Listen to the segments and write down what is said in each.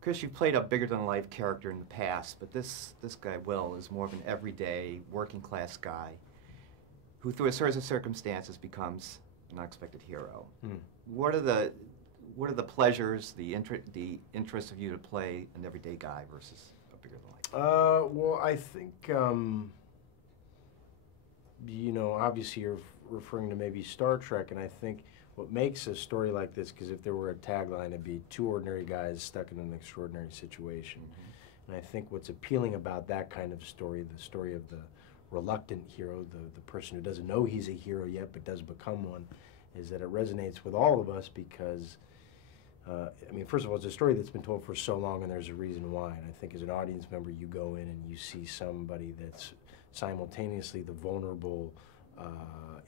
Chris, you've played a bigger-than-life character in the past, but this guy, Will, is more of an everyday, working-class guy who, through a series of circumstances, becomes an unexpected hero. What are the pleasures, the interest of you to play an everyday guy versus a bigger-than-life? Well, I think, you know, obviously you're referring to maybe Star Trek, and I think what makes a story like this, because if there were a tagline, it'd be two ordinary guys stuck in an extraordinary situation. And I think what's appealing about that kind of story, the story of the reluctant hero, the person who doesn't know he's a hero yet but does become one, is that it resonates with all of us because, I mean, first of all, it's a story that's been told for so long and there's a reason why. And I think as an audience member, you go in and you see somebody that's simultaneously the vulnerable,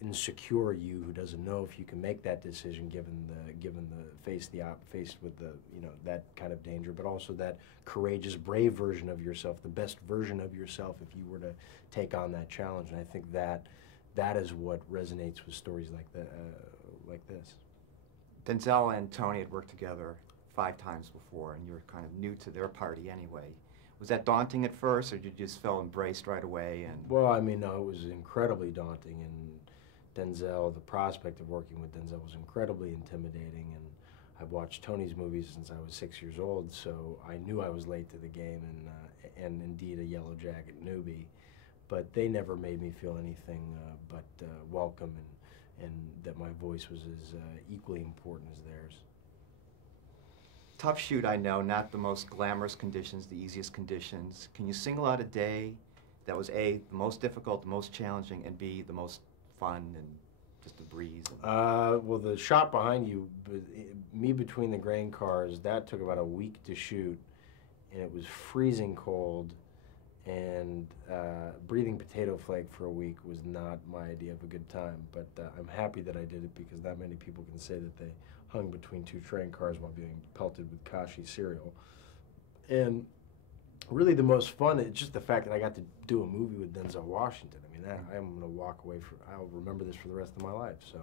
insecure you who doesn't know if you can make that decision given the faced with the, you know, that kind of danger, but also that courageous, brave version of yourself, the best version of yourself if you were to take on that challenge. And I think that is what resonates with stories like that, like this. Denzel and Tony had worked together 5 times before, and you're kind of new to their party anyway. Was that daunting at first, or did you just feel embraced right away? And well, I mean, no, it was incredibly daunting, and Denzel, the prospect of working with Denzel was incredibly intimidating, and I've watched Tony's movies since I was 6 years old, so I knew I was late to the game, and indeed a Yellow Jacket newbie, but they never made me feel anything but welcome, and that my voice was as equally important as theirs. Tough shoot, I know, not the most glamorous conditions, the easiest conditions. Can you single out a day that was A, the most difficult, the most challenging, and B, the most fun and just a breeze? Well, the shot behind you, me between the grain cars, that took about a week to shoot, and it was freezing cold, and breathing potato flake for a week was not my idea of a good time, but I'm happy that I did it because not many people can say that they hung between 2 train cars while being pelted with Kashi cereal. And really the most fun is just the fact that I got to do a movie with Denzel Washington. I mean, I'm going to walk away from, I'll remember this for the rest of my life. So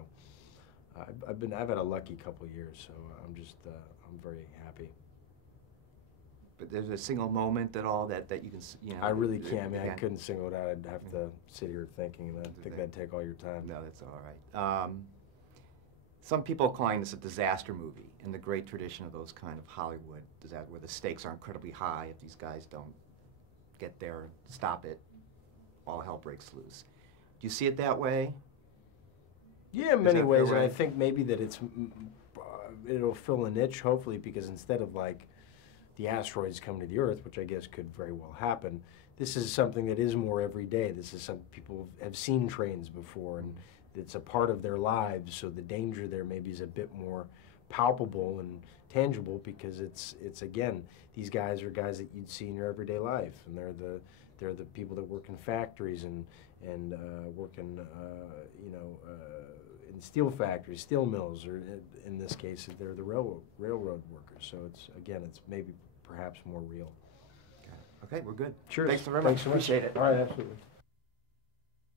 I've had a lucky couple of years, so I'm very happy. But there's a single moment at all that you can, you know. I really can't. I mean, I couldn't single it out. I'd have to sit here thinking, and I think that'd take all your time. No, that's all right. Some people are calling this a disaster movie in the great tradition of those kind of Hollywood disasters where the stakes are incredibly high. If these guys don't get there and stop it, all hell breaks loose. Do you see it that way? Yeah, in many ways, and I think maybe that it'll fill a niche, hopefully, because instead of like the asteroids coming to the Earth, which I guess could very well happen, this is something that is more everyday. This is something people have seen trains before, and it's a part of their lives, so the danger there maybe is a bit more palpable and tangible because it's again, these guys are guys that you'd see in your everyday life, and they're the people that work in factories and work in you know, in steel factories, steel mills, or in this case they're the railroad workers. So it's maybe perhaps more real. Okay, we're good. Sure. Thanks very much. Thanks so much. Appreciate it. All right, absolutely.